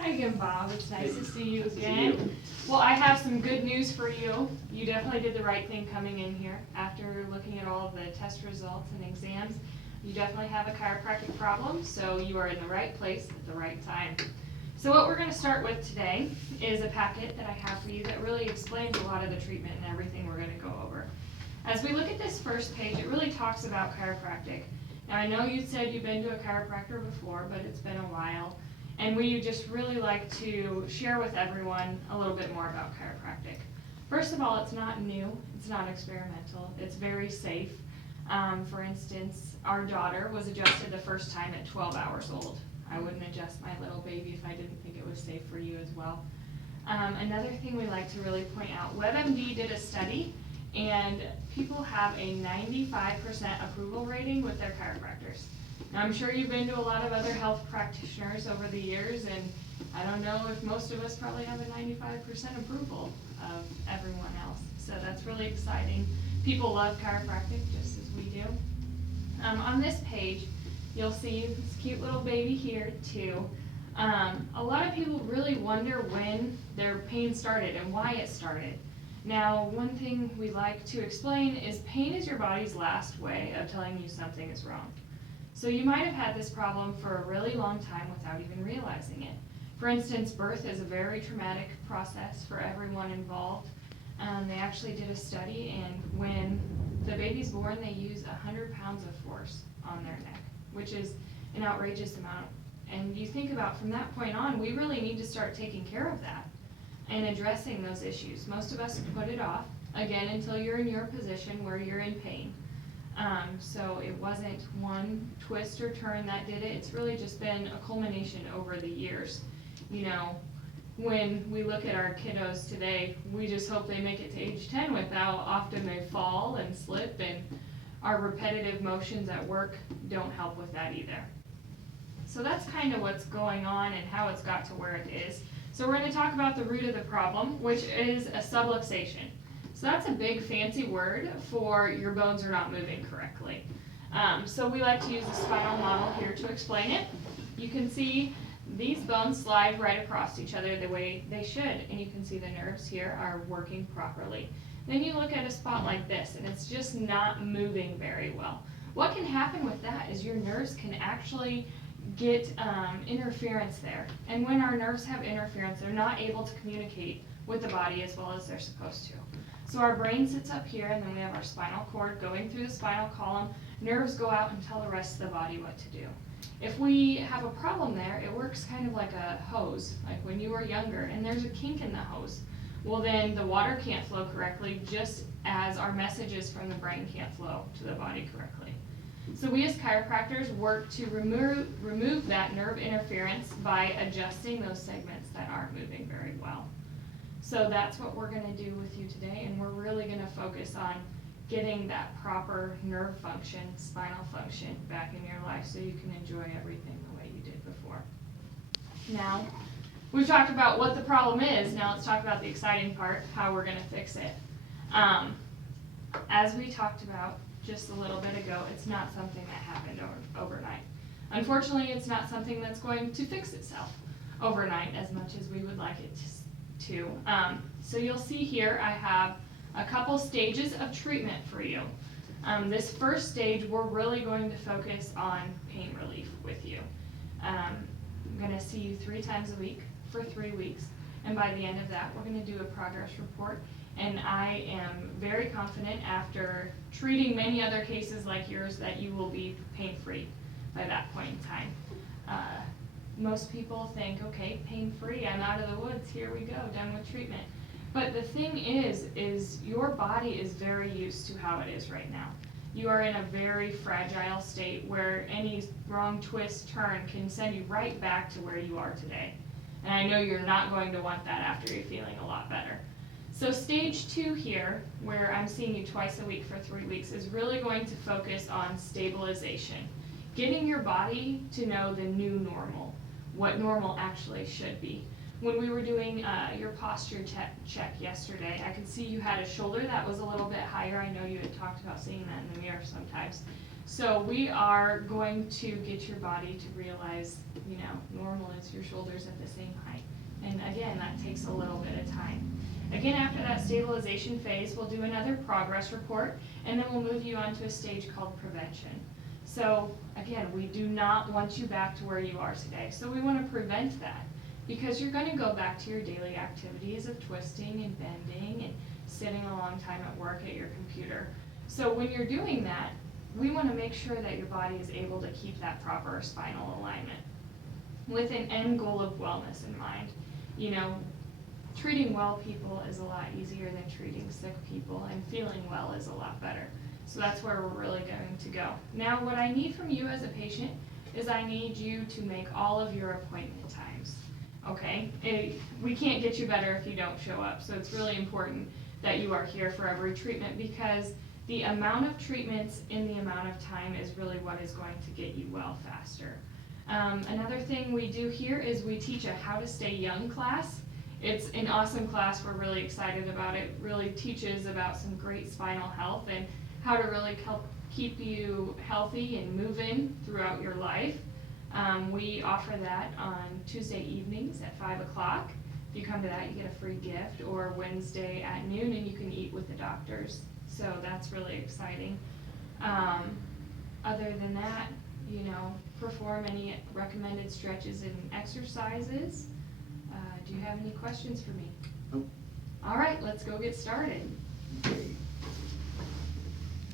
Hi again, Bob. It's nice to see you Nice to see again. you. Well, I have some good news for you. You definitely did the right thing coming in here. After looking at all of the test results and exams, you definitely have a chiropractic problem, so you are in the right place at the right time. So what we're going to start with today is a packet that I have for you that really explains a lot of the treatment and everything we're going to go over. As we look at this first page, it really talks about chiropractic. Now, I know you said you've been to a chiropractor before, but it's been a while. And we just really like to share with everyone a little bit more about chiropractic. First of all, it's not new, it's not experimental, it's very safe. For instance, our daughter was adjusted the first time at 12 hours old. I wouldn't adjust my little baby if I didn't think it was safe for you as well. Another thing we like to really point out, WebMD did a study and people have a 95% approval rating with their chiropractors. Now, I'm sure you've been to a lot of other health practitioners over the years, and I don't know if most of us probably have a 95% approval of everyone else. So that's really exciting. People love chiropractic just as we do. On this page, you'll see this cute little baby here too. A lot of people really wonder when their pain started and why it started. Now, one thing we like to explain is pain is your body's last way of telling you something is wrong. So you might have had this problem for a really long time without even realizing it. For instance, birth is a very traumatic process for everyone involved. They actually did a study, and when the baby's born, they use 100 pounds of force on their neck, which is an outrageous amount. And you think about from that point on, we really need to start taking care of that and addressing those issues. Most of us put it off, again, until you're in your position where you're in pain. So it wasn't one twist or turn that did it. It's really just been a culmination over the years. You know, when we look at our kiddos today, we just hope they make it to age 10 without often they fall and slip, and our repetitive motions at work don't help with that either. So that's kind of what's going on and how it's got to where it is. So we're going to talk about the root of the problem, which is a subluxation. So that's a big fancy word for your bones are not moving correctly. So we like to use the spinal model here to explain it. You can see these bones slide right across each other the way they should, and you can see the nerves here are working properly. Then you look at a spot like this, and it's just not moving very well. What can happen with that is your nerves can actually get interference there. And when our nerves have interference, they're not able to communicate with the body as well as they're supposed to. So our brain sits up here, and then we have our spinal cord going through the spinal column. Nerves go out and tell the rest of the body what to do. If we have a problem there, it works kind of like a hose, like when you were younger, and there's a kink in the hose. Well, then the water can't flow correctly, just as our messages from the brain can't flow to the body correctly. So we as chiropractors work to remove that nerve interference by adjusting those segments that aren't moving very well. So that's what we're going to do with you today, and we're really going to focus on getting that proper nerve function, spinal function back in your life so you can enjoy everything the way you did before. Now, we've talked about what the problem is. Now let's talk about the exciting part, how we're going to fix it. As we talked about just a little bit ago, it's not something that happened overnight. Unfortunately, it's not something that's going to fix itself overnight as much as we would like it to. So you'll see here I have a couple stages of treatment for you. This first stage, we're really going to focus on pain relief with you. I'm going to see you 3 times a week for 3 weeks, and by the end of that, we're going to do a progress report. And I am very confident after treating many other cases like yours that you will be pain-free by that point in time. Most people think, okay, pain-free, I'm out of the woods, here we go, done with treatment. But the thing is your body is very used to how it is right now. You are in a very fragile state where any wrong twist, turn can send you right back to where you are today. And I know you're not going to want that after you're feeling a lot better. So stage 2 here, where I'm seeing you twice a week for 3 weeks, is really going to focus on stabilization. Getting your body to know the new normal, what normal actually should be. When we were doing your posture check yesterday, I could see you had a shoulder that was a little bit higher. I know you had talked about seeing that in the mirror sometimes. So we are going to get your body to realize, normal is your shoulders at the same height. And again, that takes a little bit of time. Again, after that stabilization phase, we'll do another progress report, and then we'll move you on to a stage called prevention. So again, we do not want you back to where you are today. So we want to prevent that, because you're going to go back to your daily activities of twisting and bending and sitting a long time at work at your computer. So when you're doing that, we want to make sure that your body is able to keep that proper spinal alignment with an end goal of wellness in mind. Treating well people is a lot easier than treating sick people, and feeling well is a lot better. So that's where we're really going to go. Now, what I need from you as a patient is I need you to make all of your appointment times, okay? We can't get you better if you don't show up, so it's really important that you are here for every treatment, because the amount of treatments in the amount of time is really what is going to get you well faster. Another thing we do here is we teach a How to Stay Young class. It's an awesome class. We're really excited about it. It really teaches about some great spinal health and how to really help keep you healthy and moving throughout your life. We offer that on Tuesday evenings at 5 o'clock. If you come to that, you get a free gift, or Wednesday at noon, and you can eat with the doctors. So that's really exciting. Other than that, perform any recommended stretches and exercises. Do you have any questions for me? Nope. All right, let's go get started. Okay.